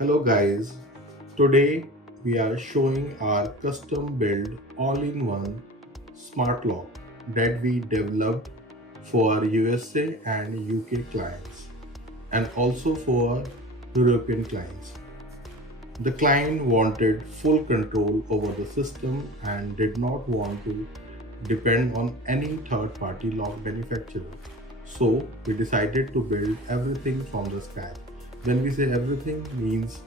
Hello guys, today we are showing our custom built all-in-one smart lock that we developed for USA and UK clients and also for European clients. The client wanted full control over the system and did not want to depend on any third-party lock manufacturer. So we decided to build everything from the scratch. When we say everything, means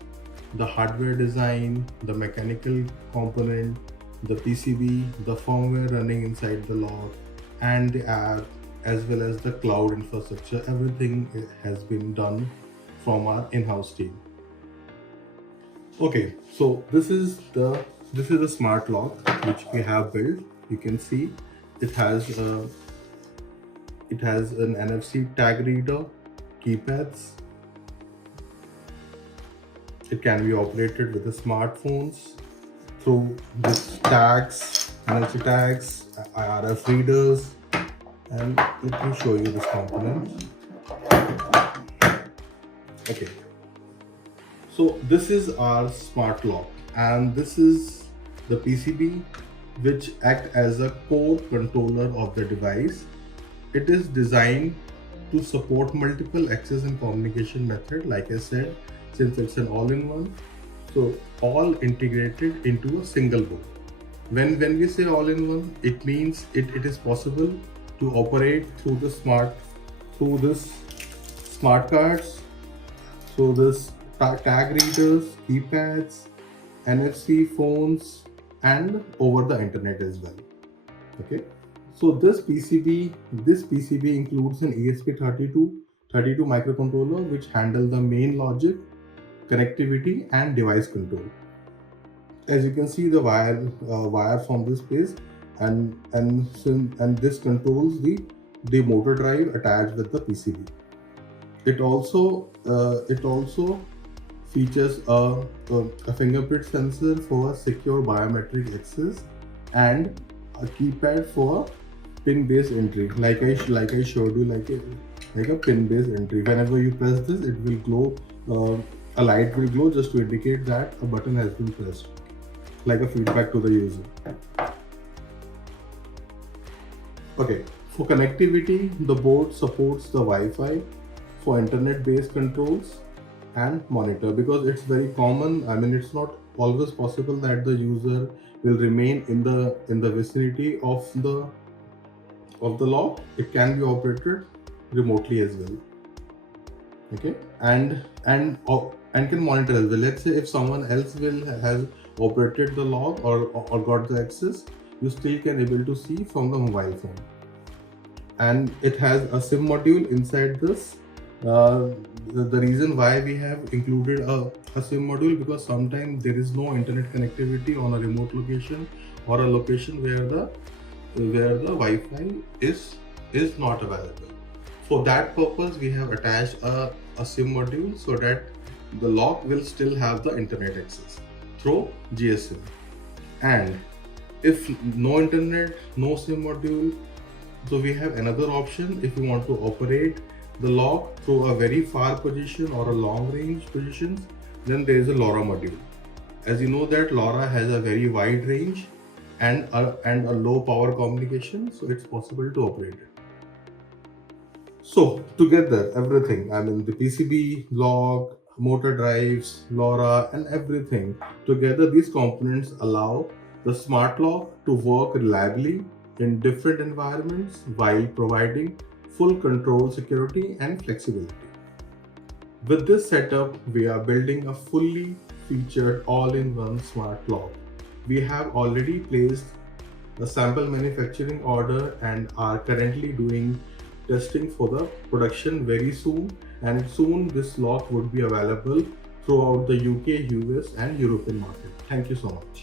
the hardware design, the mechanical component, the PCB, the firmware running inside the lock, and the app, as well as the cloud infrastructure. Everything has been done from our in-house team. Okay, so this is a smart lock which we have built. You can see it has an NFC tag reader, keypads. It can be operated with the smartphones through these tags, NFC tags, RF readers, and let me show you this component. Okay, so this is our smart lock, and this is the PCB which act as a core controller of the device. It is designed to support multiple access and communication method, like I said, since it's an all-in-one, so all integrated into a single board. When we say all-in-one, it means it is possible to operate through this smart cards, through this tag readers, keypads, NFC phones, and over the internet as well. Okay, so this PCB includes an ESP32 microcontroller which handle the main logic, connectivity, and device control. As you can see, the wire from this place, and this controls the motor drive attached with the PCB. It also features a fingerprint sensor for secure biometric access and a keypad for pin-based entry. Like I showed you, like a pin-based entry. Whenever you press this, it will glow. A light will glow just to indicate that a button has been pressed, like a feedback to the user. Okay, for connectivity, the board supports the Wi-Fi for internet-based controls and monitor, because it's very common. I mean, it's not always possible that the user will remain in the vicinity of the lock. It can be operated remotely as well. Okay, and can monitor as well. Let's say if someone else has operated the lock or got the access, you still can able to see from the mobile phone. And it has a SIM module inside this. The reason why we have included a SIM module, because sometimes there is no internet connectivity on a remote location or a location where the Wi-Fi is not available. For that purpose, we have attached a SIM module so that the lock will still have the internet access through GSM. And if no internet, no SIM module, so we have another option. If you want to operate the lock through a very far position or a long range positions, then there is a LoRa module. As you know that LoRa has a very wide range and a low power communication, so it's possible to operate it. So together, everything, I mean the PCB, lock, motor drives, LoRa, and everything together, these components allow the smart lock to work reliably in different environments while providing full control, security, and flexibility. With this setup, we are building a fully featured all-in-one smart lock. We have already placed a sample manufacturing order and are currently doing testing for the production very soon, and soon this lock would be available throughout the UK, US, and European market. Thank you so much.